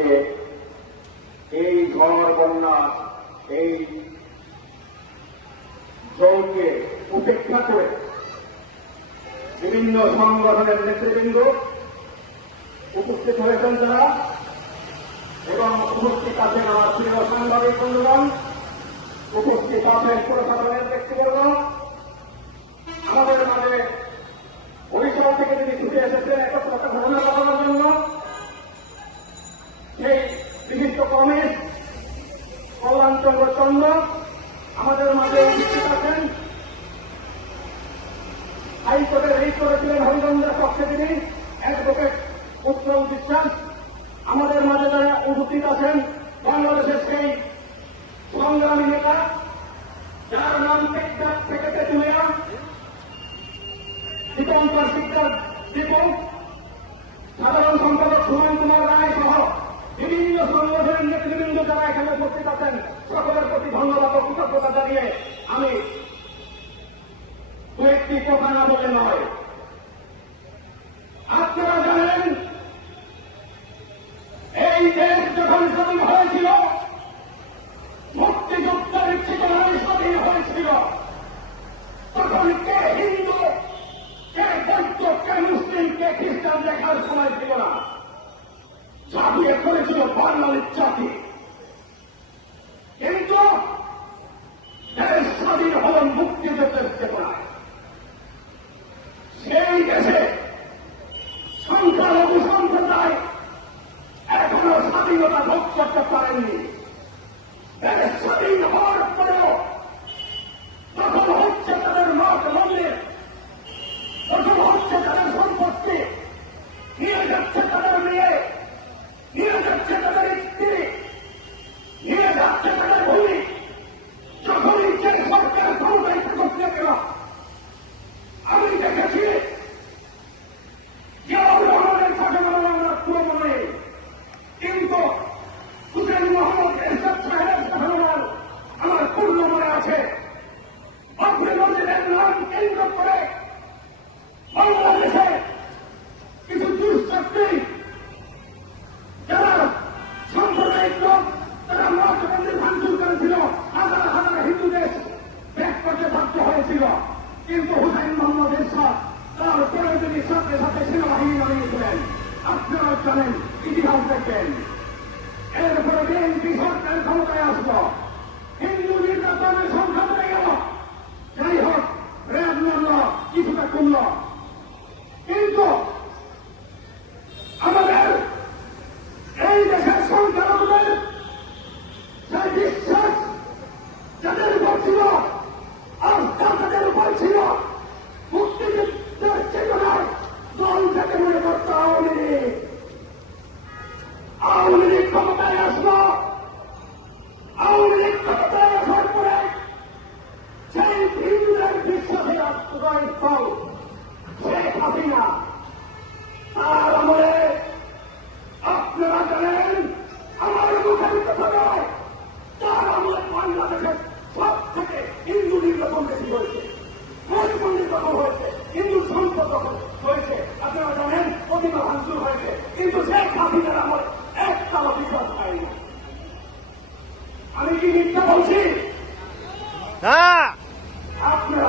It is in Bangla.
আজকে এই ঝড় বন্যা, এই জলকে উপেক্ষা করে বিভিন্ন সংগঠনের নেতৃবৃন্দ উপস্থিত হয়েছেন যারা এবং উপস্থিত আছেন আমার প্রিয় সাংবাদিক বন্ধুগণ, উপস্থিত আছেন প্রশাসনের ব্যক্তিবর্গ। আমাদের মাঝে বরিশাল থেকে তিনি ছুটে এসেছেন, একত্র চন্দ্র আমাদের মাঝে উপস্থিত আছেন। হাইকোর্টে রিট করেছিলেন হরিগঞ্জের পক্ষে তিনি। অ্যাডভোকেট উত্তম বিশ্বাস আমাদের মাঝে যারা উপস্থিত আছেন। বাংলাদেশের সেই সংগ্রামী নেতা, যার নাম টেকটাক থেকে তেতুলিয়া দীপঙ্কর শিকদার দীপক সাধারণ সম্পাদক সুমন কুমার রায় সহ বিভিন্ন সংগঠনের নেতৃবৃন্দ যারা এখানে উপস্থিত আছেন ও জানিয়ে আমি দু একটি কথা না বলে নয়। আপনারা জানেন, এই দেশ যখন স্বাধীন হয়েছিল মুক্তিযুদ্ধের চেতনায় স্বাধীন হয়েছিল। তখন কে হিন্দু, কে বৌদ্ধ, কে মুসলিম, কে খ্রিস্টান দেখার সময় ছিল না। ঝাঁপিয়ে পড়েছিল বাঙালির জাতি কিন্তু দেশ স্বাধীন হল মুক্তিযুদ্ধের চেতনায় সেই দেশে সংখ্যালঘু সম্প্রদায় এখনও স্বাধীনতা ভোগ করতে পারেননি। স্বাধীন হওয়ার পরেও জানেন ইতিহাস দেখবেন এরপরে বিএনপি সরকার ক্ষমতায় আসলো। হিন্দু নির্যাতনের সংখ্যা হাসিনা। তার আমলে আপনারা জানেন আমার মুখের কথা নয় তার আমলে বাংলাদেশের সব থেকে হিন্দু নির্বাচন বেশি হয়েছে। মুসলিম নির্বাচন হয়েছে হিন্দু সম্পদ হয়েছে আপনারা জানেন প্রতিমা ভাঙচুর হয়েছে। কিন্তু শেখ হাসিনার আমলে একটাও বিশ্বাস পায়নি আমি কি মিথ্যা বলছি? না। আপনারা